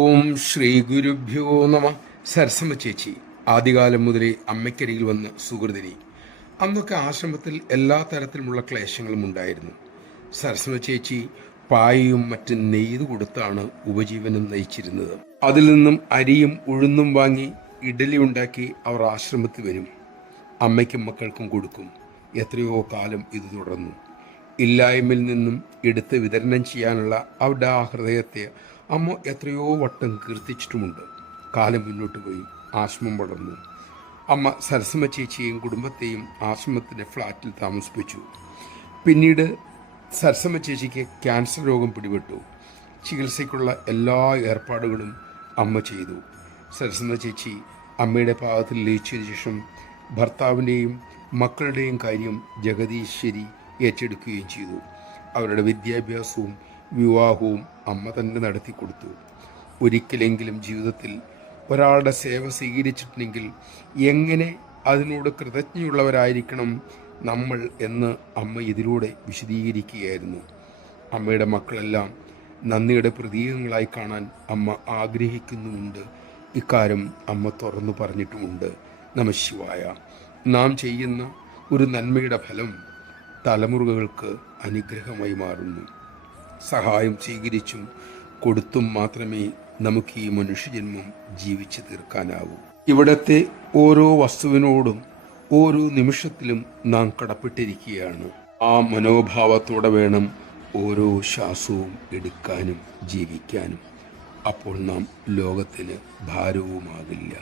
ഓം ശ്രീ ഗുരുഭ്യോ നമ. സരസമ്മ ചേച്ചി ആദ്യകാലം മുതലേ അമ്മയ്ക്കരികിൽ വന്ന് സുഹൃതിനി. അന്നൊക്കെ ആശ്രമത്തിൽ എല്ലാ തരത്തിലുമുള്ള ക്ലേശങ്ങളും ഉണ്ടായിരുന്നു. സരസമ്മ ചേച്ചി പായയും മറ്റും നെയ്തു കൊടുത്താണ് ഉപജീവനം നയിച്ചിരുന്നത്. അതിൽ നിന്നും അരിയും ഉഴുന്നും വാങ്ങി ഇഡലി ഉണ്ടാക്കി അവർ ആശ്രമത്തിൽ വരും. അമ്മയ്ക്കും മക്കൾക്കും കൊടുക്കും. എത്രയോ കാലം ഇത് തുടർന്നു. ഇല്ലായ്മയിൽ നിന്നും എടുത്ത് വിതരണം ചെയ്യാനുള്ള അവരുടെ ആ ഹൃദയത്തെ അമ്മ എത്രയോ വട്ടം കീർത്തിച്ചിട്ടുമുണ്ട്. കാലം മുന്നോട്ട് പോയി. ആശ്രമം വളർന്നു. അമ്മ സരസമ്മ ചേച്ചിയെയും കുടുംബത്തെയും ആശ്രമത്തിൻ്റെ ഫ്ലാറ്റിൽ താമസിപ്പിച്ചു. പിന്നീട് സരസമ്മ ചേച്ചിക്ക് ക്യാൻസർ രോഗം പിടിപെട്ടു. ചികിത്സയ്ക്കുള്ള എല്ലാ ഏർപ്പാടുകളും അമ്മ ചെയ്തു. സരസമ്മ ചേച്ചി അമ്മയുടെ പാദത്തിൽ ലയിച്ചതിനു ശേഷം ഭർത്താവിൻ്റെയും മക്കളുടെയും കാര്യം ജഗദീശ്വരി ഏറ്റെടുക്കുകയും ചെയ്തു. അവരുടെ വിദ്യാഭ്യാസവും വിവാഹവും അമ്മ തന്നെ നടത്തി കൊടുത്തു. ഒരിക്കലെങ്കിലും ജീവിതത്തിൽ ഒരാളുടെ സേവ സ്വീകരിച്ചിട്ടുണ്ടെങ്കിൽ എങ്ങനെ അതിനോട് കൃതജ്ഞയുള്ളവരായിരിക്കണം നമ്മൾ എന്ന് അമ്മ ഇതിലൂടെ വിശദീകരിക്കുകയായിരുന്നു. അമ്മയുടെ മക്കളെല്ലാം നന്ദിയുടെ പ്രതീകങ്ങളായി കാണാൻ അമ്മ ആഗ്രഹിക്കുന്നുമുണ്ട്. ഇക്കാര്യം അമ്മ തുറന്നു പറഞ്ഞിട്ടുമുണ്ട്. നമഃശിവായ. നാം ചെയ്യുന്ന ഒരു നന്മയുടെ ഫലം തലമുറകൾക്ക് അനുഗ്രഹമായി മാറുന്നു. സഹായം സ്വീകരിച്ചും കൊടുത്തും മാത്രമേ നമുക്ക് ഈ മനുഷ്യജന്മം ജീവിച്ചു തീർക്കാനാവൂ. ഇവിടത്തെ ഓരോ വസ്തുവിനോടും ഓരോ നിമിഷത്തിലും നാം കടപ്പെട്ടിരിക്കുകയാണ്. ആ മനോഭാവത്തോടെ വേണം ഓരോ ശ്വാസവും എടുക്കാനും ജീവിക്കാനും. അപ്പോൾ നാം ലോകത്തിന് ഭാരവുമാകില്ല.